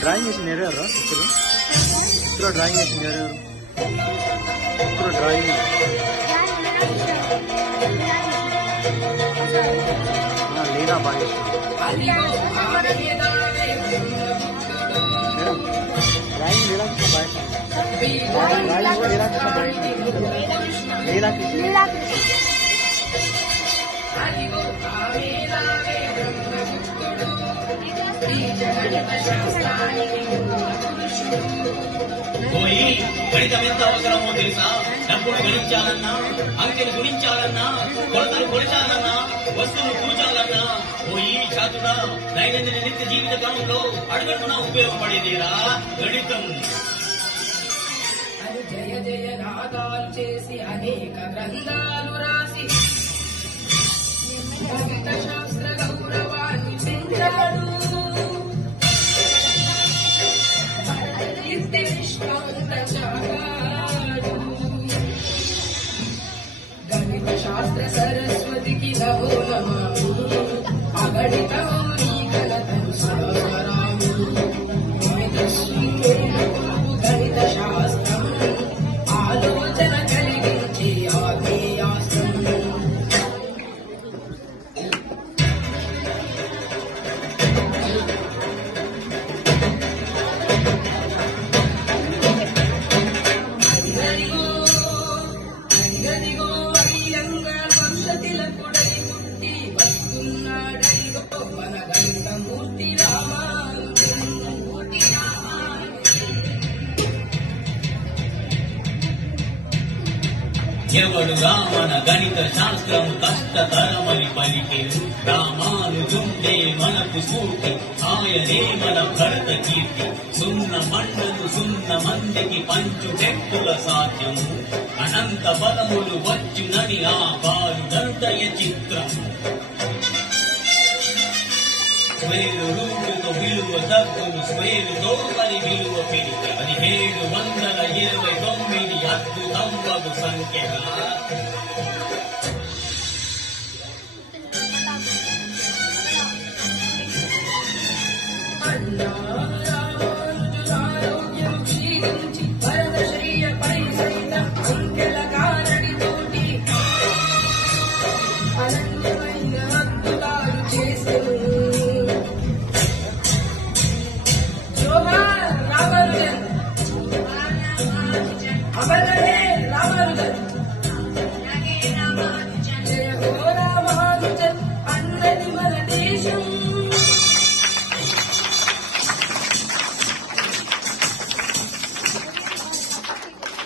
Drawing చేసింది ఎవరు ఇప్పుడు డ్రాయింగ్ చేసింది ఎవరెవరు ఇప్పుడు డ్రాయింగ్ లీనా బాగా డ్రాయింగ్ లీలా పోయి గణితం ఎంత అవసరమో తెలుసా? డబ్బులు గణించాలన్నా, అంకెలు గుణించాలన్నా, కొలతలు కొలిచాలన్నా, వస్తువులు కూర్చాలన్నా పోయి చాతుగా దైనందిన నిత్య జీవిత క్రమంలో అడుగడుగునా ఉపయోగపడేదేరా గణితం. జయ జయ నాదాలు చేసి అనేక గ్రంథాలు రాసి గణిత శాస్త్ర గౌరవాన్ని పెంచాడు. గణిత శాస్త్ర సరస్వతికి నమో నమామి. అగణితము నీ ఘనతను సర్వరాము. గణిత శాస్త్రం ఆలోచన కలిగించే ఆగ్నేయాస్త్రం. ఎవడుగా మన గణిత శాస్త్రము కష్టతరమని పలికేరు రామానుజుండే మనకు స్ఫూర్తి. ఆయనే మన భరత కీర్తి. సున్న మండలు సున్న మందికి పంచు వ్యక్తుల సాధ్యము. అనంత బలములు వచ్చునని ఆ బాలుడంతయ చిత్రం. స్వేరు రూటుతో విలువ తగ్గును, స్వేరుతో మరి విలువ పెరిగి 1729 అద్భుతం బగు సంఖ్యగా